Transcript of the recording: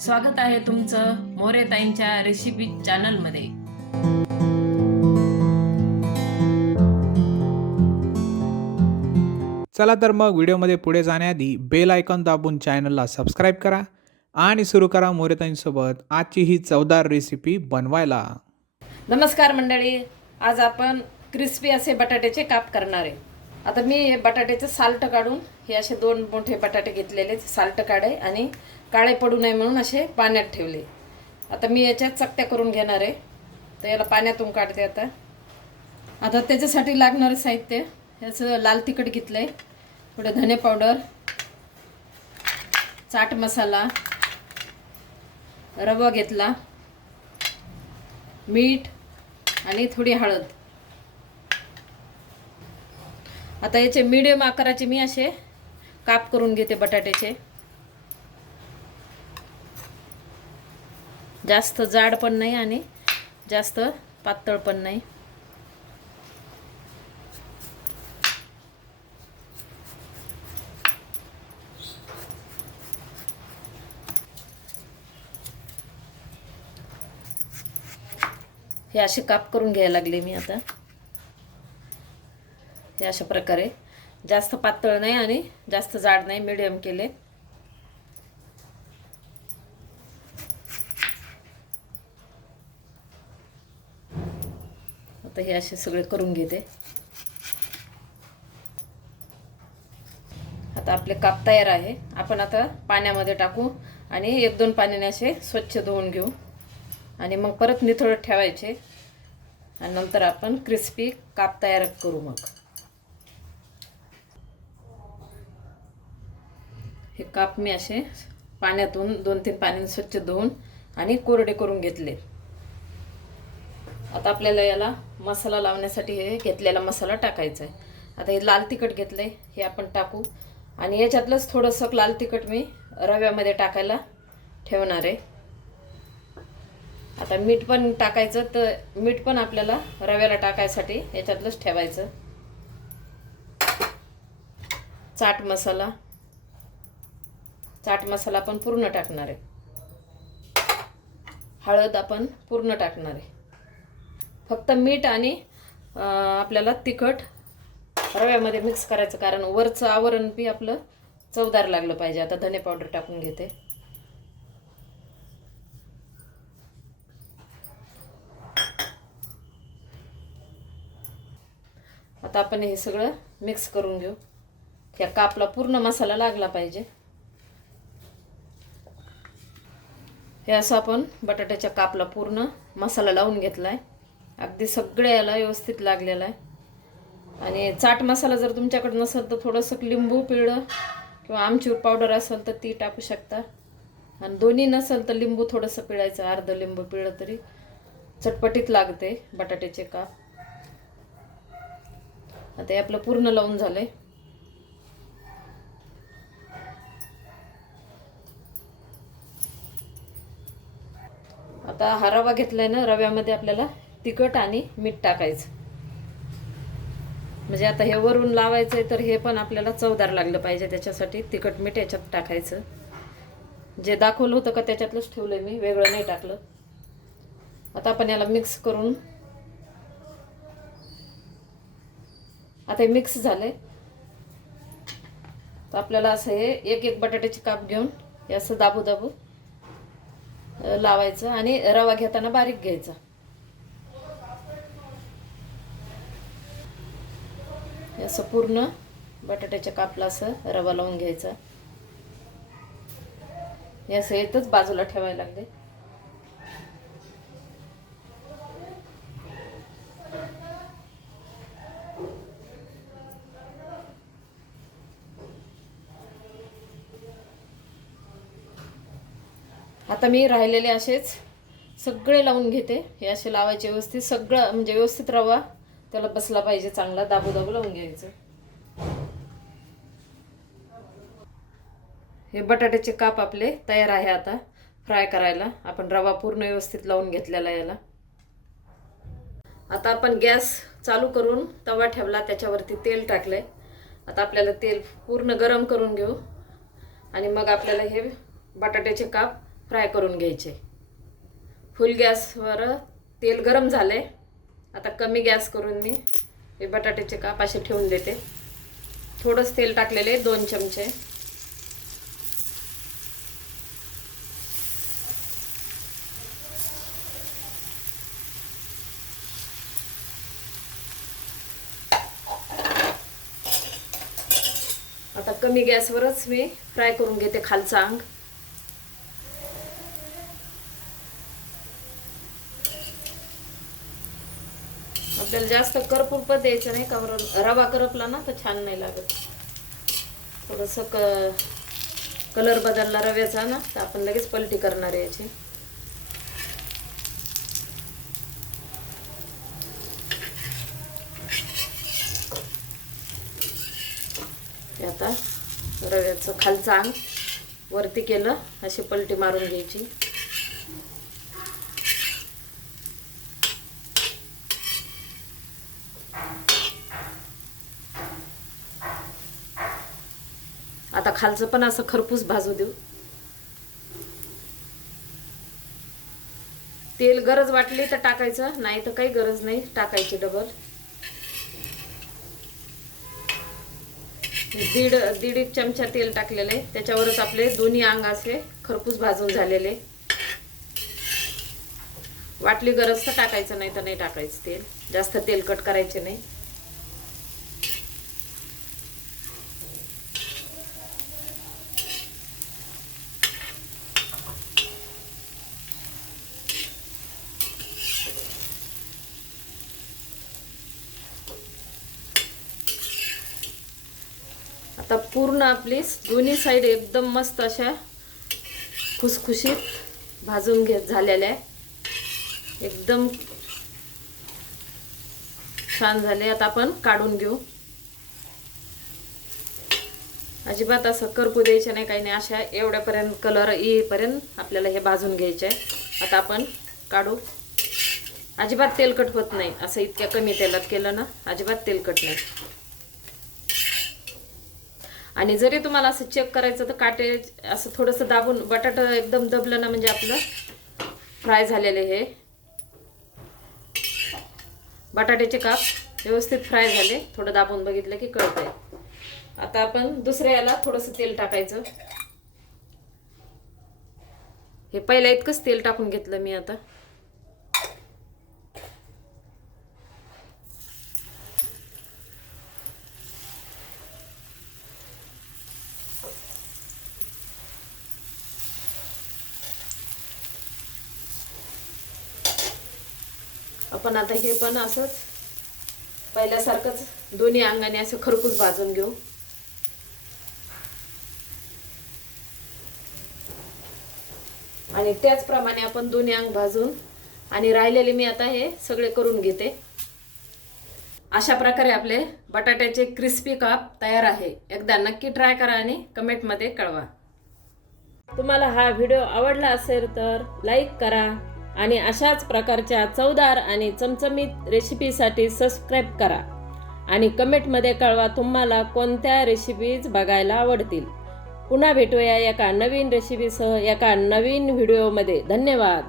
स्वागत आहे तुमचं मोरेताईंच्या रेसिपी चॅनलमध्ये। चला तर मग व्हिडिओमध्ये पुढे जाण्याआधी बेल आयकॉन दाबून चॅनलला सबस्क्राईब करा आणि सुरू करा मोरेताईंसोबत आजची ही चवदार रेसिपी बनवायला। नमस्कार मंडळी, आज आपण क्रिस्पी असे बटाट्याचे काप करणार आहे। आता मी हे बटाट्याचे साल्ट काढून हे असे दोन मोठे बटाटे घेतलेले, साल्ट काढे आणि काळे पडू नये म्हणून असे पाण्यात ठेवले। आता मी याच्यात चकत्या करून घेणार आहे, तर याला पाण्यातून काढते। आता त्याच्यासाठी लागणारे साहित्य, याचं लाल तिखट घेतलंय, थोडे धने पावडर, चाट मसाला, रवा घेतला, मीठ आणि थोडी हळद। आता याचे मीडियम आकाराचे मी असे काप करून घेते बटाट्याचे, जास्त जाड पण नाही आणि जास्त पातळ पण नाही। हे असे काप करून घ्यायला लागले मी। आता हे अशा प्रकारे जास्त पातळ नाही आणि जास्त जाड नाही, मीडियम केले। आता हे असे सगळे करून घेते। आता आपले काप तयार आहे। आपण आता पाण्यामध्ये टाकू आणि एक दोन पाण्याने असे स्वच्छ धुवून घेऊ आणि मग परत निथळत ठेवायचे आणि नंतर आपण क्रिस्पी काप तयार करू। मग हे काप मी असे पाण्यातून 2-3 पाण्याने स्वच्छ धुवून आणि कोरडे करून घेतले। आता आपल्याला याला मसाला लावण्यासाठी हे घेतलेला मसाला टाकायचा आहे। आता हे लाल तिखट घेतलंय, हे आपण टाकू आणि याच्यातलंच थोडंसं लाल तिखट मी रव्यामध्ये टाकायला ठेवणार आहे। आता मीठ पण टाकायचं, तर मीठ पण आपल्याला रव्याला टाकायसाठी याच्यातलंच ठेवायचं। चाट मसाला पण पूर्ण टाकणार आहे। हळद आपण पूर्ण टाकणार आहे। फक्त मीठ आणि आपल्याला तिखट रव्यामध्ये मिक्स करायचं, कारण वरचं आवरण बी आपलं चवदार लागलं पाहिजे। आता धने पावडर टाकून घेते। आता आपण हे सगळं मिक्स करून घेऊ। या कापला पूर्ण मसाला लागला पाहिजे। हे असं आपण बटाट्याच्या कापला पूर्ण मसाला लावून घेतलाय, अगदी सगळ्या याला व्यवस्थित लागलेला आहे। आणि चाट मसाला जर तुमच्याकडे नसेल तर थोडंसं लिंबू पिळलं किंवा आमचूर पावडर असेल तर ती टाकू शकता, आणि दोन्ही नसेल तर लिंबू थोडंसं पिळायचं, अर्ध लिंबू पिळलं तरी चटपटीत लागते बटाट्याचे काप। आता हे आपलं पूर्ण लावून झालंय। आता हा रवा घेतलाय ना, रव्यामध्ये आपल्याला तिखट आणि मीठ टाकायचं, म्हणजे आता हे वरून लावायचंय तर हे पण आपल्याला चवदार लागलं पाहिजे, त्याच्यासाठी तिखट मीठ याच्यात टाकायचं। जे दाखवलं होतं का त्याच्यातलंच ठेवलंय मी, वेगळं नाही टाकलं। आता आपण याला मिक्स करून, आता हे मिक्स झालंय, तर आपल्याला असं हे एक बटाट्याचे काप घेऊन हे असं दाबू लावायचं आणि रवा घेताना बारीक घ्यायचा। असं पूर्ण बटाट्याच्या कापला असं रवा लावून घ्यायचा। हे असं येतच बाजूला ठेवायला लागले। आता मी राहिलेले असेच सगळे लावून घेते। हे असे लावायचे व्यवस्थित, सगळं म्हणजे व्यवस्थित रवा त्याला बसला पाहिजे, चांगला दाबू लावून घ्यायचं। हे बटाट्याचे काप आपले तयार आहे आता फ्राय करायला। आपण रवा पूर्ण व्यवस्थित लावून घेतलेला याला। आता आपण गॅस चालू करून तवा ठेवला, त्याच्यावरती तेल टाकले। आता आपल्याला तेल पूर्ण गरम करून घेऊ आणि मग आपल्याला हे बटाट्याचे काप फ्राय करून घ्यायचे. फुल गॅसवर तेल गरम झाले. आता कमी गॅस करून मी हे बटाट्याचे काप असे ठेवून देते. थोडंच तेल टाकलेले 2 चमचे. आता कमी गॅसवरच मी फ्राय करून घेते खालचा अंग. आपल्याला जास्त करपूर पण द्यायचं नाही, कारण रवा करपला ना तर छान नाही लागत. थोडंसं कलर बदलला रव्याचा ना तर आपण लगेच पलटी करणार आहे याची. आता रव्याचं खालचं अंग वरती केलं, अशी पलटी मारून घ्यायची. आता खालचं पण असं खरपूस भाजू देऊ. तेल गरज वाटली तर टाकायचं, नाही तर काही गरज नाही टाकायची डबल. दीड एक चमचा तेल टाकलेलं आहे. त्याच्यावरच आपले दोन्ही अंग असे खरपूस भाजून झालेले. वाटली गरज तर टाकायचं, नाही तर नाही टाकायचं तेल. जास्त तेलकट करायचे नाही. आता पूर्ण आपली दोन्ही साईड एकदम मस्त अशा खुसखुशीत भाजून झालेल्या आहे. एकदम छान झाले. आता आपण काढून घेऊ. अजिबात असं करपू द्यायचं नाही, काही नाही. अशा एवढ्यापर्यंत कलर येईपर्यंत आपल्याला हे भाजून घ्यायचे आहे. आता आपण काढू. अजिबात तेलकट होत नाही. असं इतक्या कमी तेलात केलं ना अजिबात तेलकट नाही. आणि जरी तुम्हाला असं चेक करायचं तर काटे असं थोडंसं दाबून, बटाटा एकदम दबलं ना म्हणजे आपलं फ्राय झालेले हे बटाट्याचे काप व्यवस्थित फ्राय झाले. थोडं दाबून बघितलं की कळतंय. आता आपण दुसऱ्या याला थोडंसं तेल टाकायचं. हे पहिला इतकंच तेल टाकून घेतलं मी. आता आपण हे पण असंच पहिल्यासारखंच दोन्ही अंगाने असं खरपूस भाजून घेऊ. आणि त्याचप्रमाणे आपण दोन्ही अंग भाजून आणि राहिलेले मी आता हे सगळे करून घेते. अशा प्रकारे आपले बटाट्याचे क्रिस्पी काप तयार आहे. एकदा नक्की ट्राय करा आणि कमेंटमध्ये कळवा. तुम्हाला हा व्हिडिओ आवडला असेल तर लाईक करा आणि अशाच प्रकारच्या चवदार आणि चमचमीत रेसिपीसाठी सबस्क्राईब करा आणि कमेंटमध्ये कळवा तुम्हाला कोणत्या रेसिपीज बघायला आवडतील. पुन्हा भेटूया एका नवीन रेसिपीसह एका नवीन व्हिडिओमध्ये. धन्यवाद.